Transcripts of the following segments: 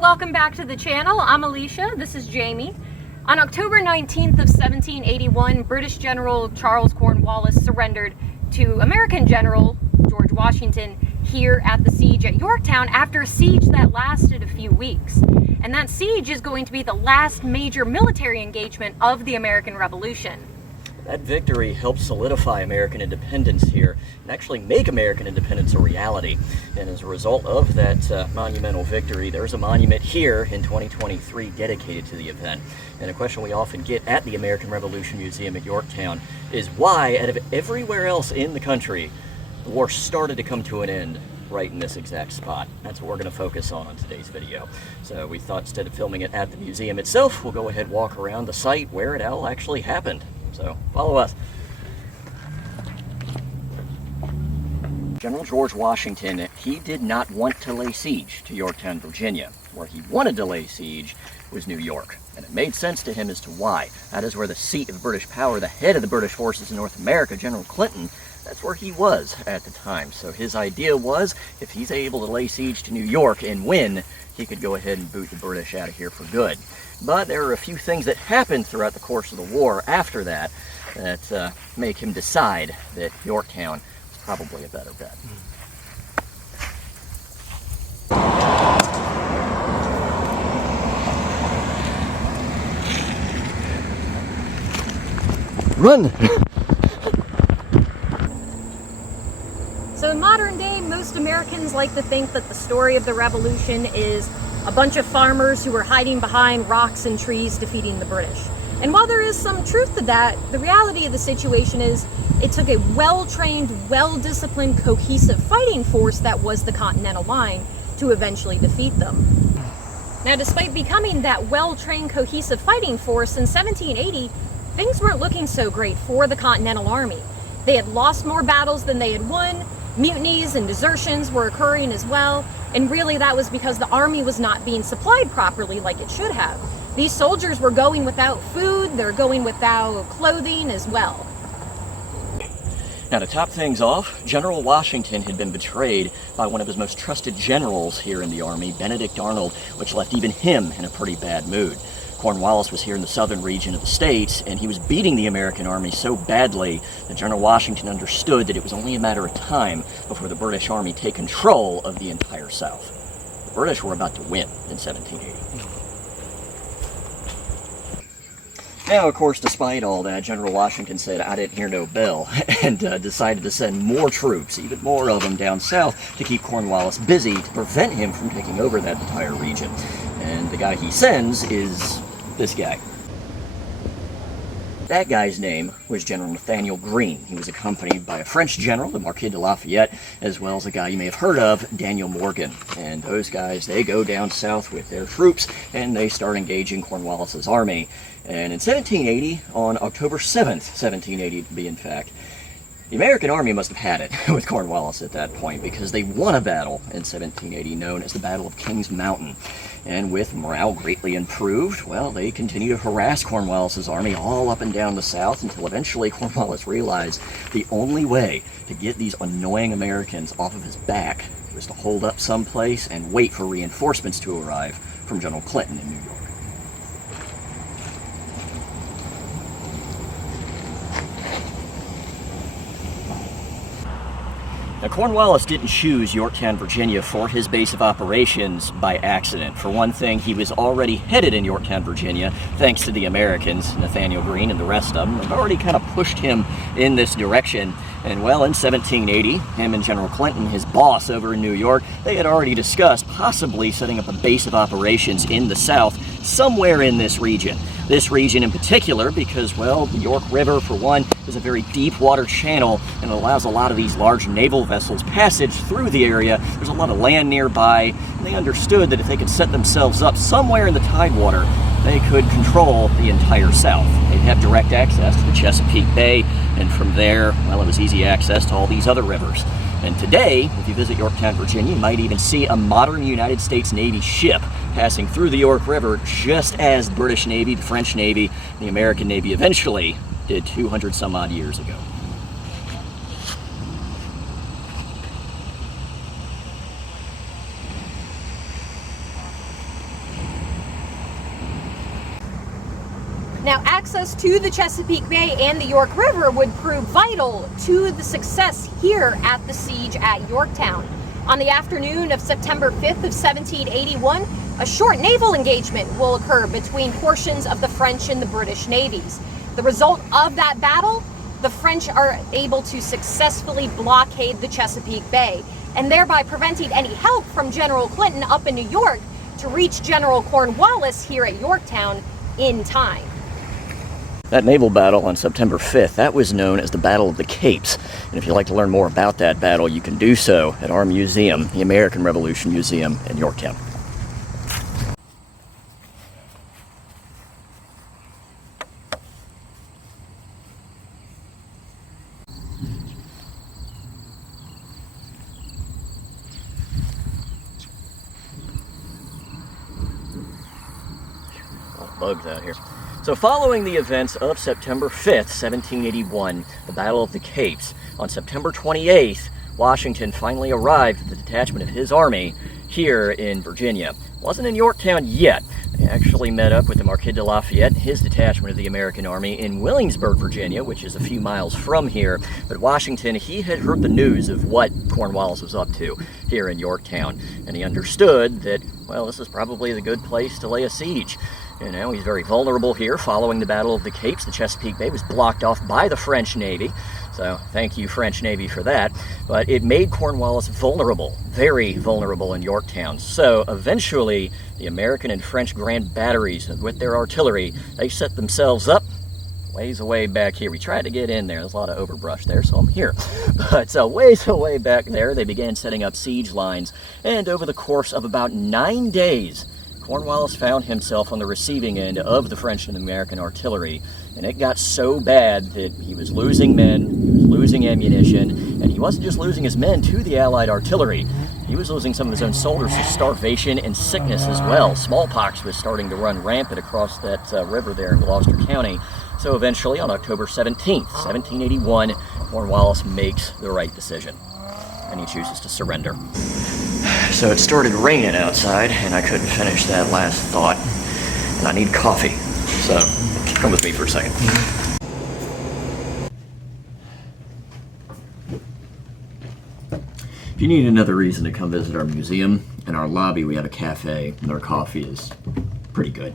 Welcome back to the channel. I'm Alicia, this is Jamie. On October 19th of 1781, British General Charles Cornwallis surrendered to American General George Washington here at the siege at Yorktown after a siege that lasted a few weeks. And that siege is going to be the last major military engagement of the American Revolution. That victory helped solidify American independence here and actually make American independence a reality. And as a result of that monumental victory, there's a monument here in 2023 dedicated to the event. And a question we often get at the American Revolution Museum at Yorktown is why, out of everywhere else in the country, the war started to come to an end right in this exact spot. That's what we're going to focus on today's video. So we thought instead of filming it at the museum itself, we'll go ahead and walk around the site where it all actually happened. So follow us. General George Washington, he did not want to lay siege to Yorktown, Virginia. Where he wanted to lay siege was New York. And it made sense to him as to why. That is where the seat of British power, the head of the British forces in North America, General Clinton, that's where he was at the time. So his idea was, if he's able to lay siege to New York and win, he could go ahead and boot the British out of here for good. But there are a few things that happened throughout the course of the war after that that make him decide that Yorktown was probably a better bet. Run! So in modern day, most Americans like to think that the story of the Revolution is a bunch of farmers who were hiding behind rocks and trees defeating the British. And while there is some truth to that, the reality of the situation is it took a well-trained, well-disciplined, cohesive fighting force that was the Continental Line to eventually defeat them. Now, despite becoming that well-trained, cohesive fighting force, in 1780, things weren't looking so great for the Continental Army. They had lost more battles than they had won, mutinies and desertions were occurring as well, and really that was because the army was not being supplied properly like it should have. These soldiers were going without food, they're going without clothing as well. Now, to top things off, General Washington had been betrayed by one of his most trusted generals here in the Army, Benedict Arnold, which left even him in a pretty bad mood. Cornwallis was here in the southern region of the states, and he was beating the American army so badly that General Washington understood that it was only a matter of time before the British army take control of the entire South. The British were about to win in 1780. Now, of course, despite all that, General Washington said, "I didn't hear no bell," and decided to send more troops, even more of them, down south to keep Cornwallis busy to prevent him from taking over that entire region. And the guy he sends is this guy. That guy's name was General Nathaniel Greene. He was accompanied by a French general, the Marquis de Lafayette, as well as a guy you may have heard of, Daniel Morgan. And those guys, they go down south with their troops, and they start engaging Cornwallis's army. And in 1780, on October 7th, 1780 to be in fact, the American army must have had it with Cornwallis at that point, because they won a battle in 1780 known as the Battle of Kings Mountain. And with morale greatly improved, well, they continue to harass Cornwallis's army all up and down the south until eventually Cornwallis realized the only way to get these annoying Americans off of his back was to hold up someplace and wait for reinforcements to arrive from General Clinton in New York. Now, Cornwallis didn't choose Yorktown, Virginia for his base of operations by accident. For one thing, he was already headed in Yorktown, Virginia, thanks to the Americans, Nathaniel Greene and the rest of them, had already kind of pushed him in this direction. And well, in 1780, him and General Clinton, his boss over in New York, they had already discussed possibly setting up a base of operations in the South, somewhere in this region. This region in particular because, well, the York River, for one, is a very deep water channel and allows a lot of these large naval vessels passage through the area. There's a lot of land nearby, and they understood that if they could set themselves up somewhere in the tidewater, they could control the entire South. They'd have direct access to the Chesapeake Bay, and from there, well, it was easy access to all these other rivers. And today, if you visit Yorktown, Virginia, you might even see a modern United States Navy ship passing through the York River, just as the British Navy, the French Navy, the American Navy eventually did 200 some odd years ago. Now, access to the Chesapeake Bay and the York River would prove vital to the success here at the siege at Yorktown. On the afternoon of September 5th of 1781, a short naval engagement will occur between portions of the French and the British navies. The result of that battle, the French are able to successfully blockade the Chesapeake Bay, and thereby preventing any help from General Clinton up in New York to reach General Cornwallis here at Yorktown in time. That naval battle on September 5th, that was known as the Battle of the Capes. And if you'd like to learn more about that battle, you can do so at our museum, the American Revolution Museum in Yorktown. Bugs out here. So following the events of September 5th, 1781, the Battle of the Capes, on September 28th, Washington finally arrived with a detachment of his army here in Virginia. Wasn't in Yorktown yet. They actually met up with the Marquis de Lafayette and his detachment of the American Army in Williamsburg, Virginia, which is a few miles from here. But Washington, he had heard the news of what Cornwallis was up to here in Yorktown, and he understood that, well, this is probably the good place to lay a siege. You know, he's very vulnerable here. Following the Battle of the Capes, the Chesapeake Bay was blocked off by the French Navy. So thank you, French Navy, for that. But it made Cornwallis vulnerable, very vulnerable in Yorktown. So eventually, the American and French Grand Batteries, with their artillery, they set themselves up ways away back here. We tried to get in there. There's a lot of overbrush there, so I'm here. But ways away back there, they began setting up siege lines. And over the course of about 9 days, Cornwallis found himself on the receiving end of the French and American artillery, and it got so bad that he was losing men, he was losing ammunition, and he wasn't just losing his men to the Allied artillery. He was losing some of his own soldiers to starvation and sickness as well. Smallpox was starting to run rampant across that river there in Gloucester County. So eventually, on October 17th, 1781, Cornwallis makes the right decision, and he chooses to surrender. So it started raining outside, and I couldn't finish that last thought, and I need coffee. So come with me for a second. If you need another reason to come visit our museum, in our lobby we have a cafe, and our coffee is pretty good.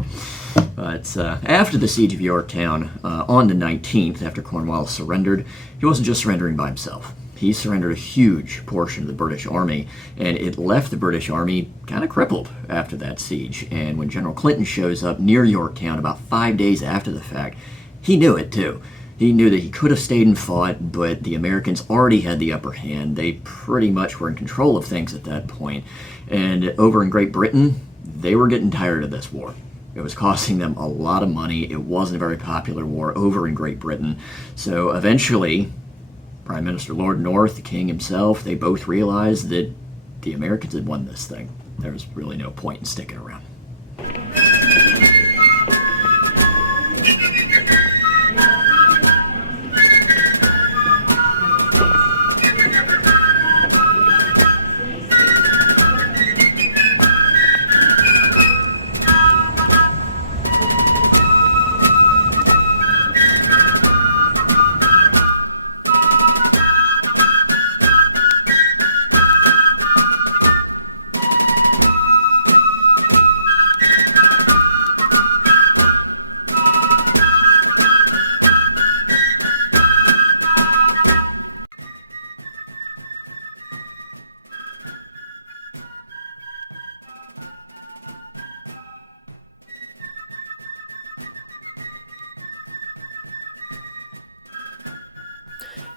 But after the Siege of Yorktown, on the 19th, after Cornwallis surrendered, he wasn't just surrendering by himself. He surrendered a huge portion of the British Army, and it left the British Army kind of crippled after that siege. And when General Clinton shows up near Yorktown about 5 days after the fact, he knew it too. He knew that he could have stayed and fought, but the Americans already had the upper hand. They pretty much were in control of things at that point. And over in Great Britain, they were getting tired of this war. It was costing them a lot of money. It wasn't a very popular war over in Great Britain. So eventually, Prime Minister Lord North, the King himself, they both realized that the Americans had won this thing. There was really no point in sticking around.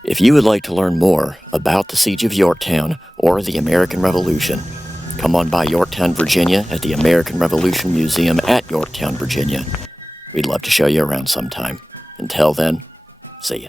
If you would like to learn more about the Siege of Yorktown or the American Revolution, come on by Yorktown, Virginia at the American Revolution Museum at Yorktown, Virginia. We'd love to show you around sometime. Until then, see ya.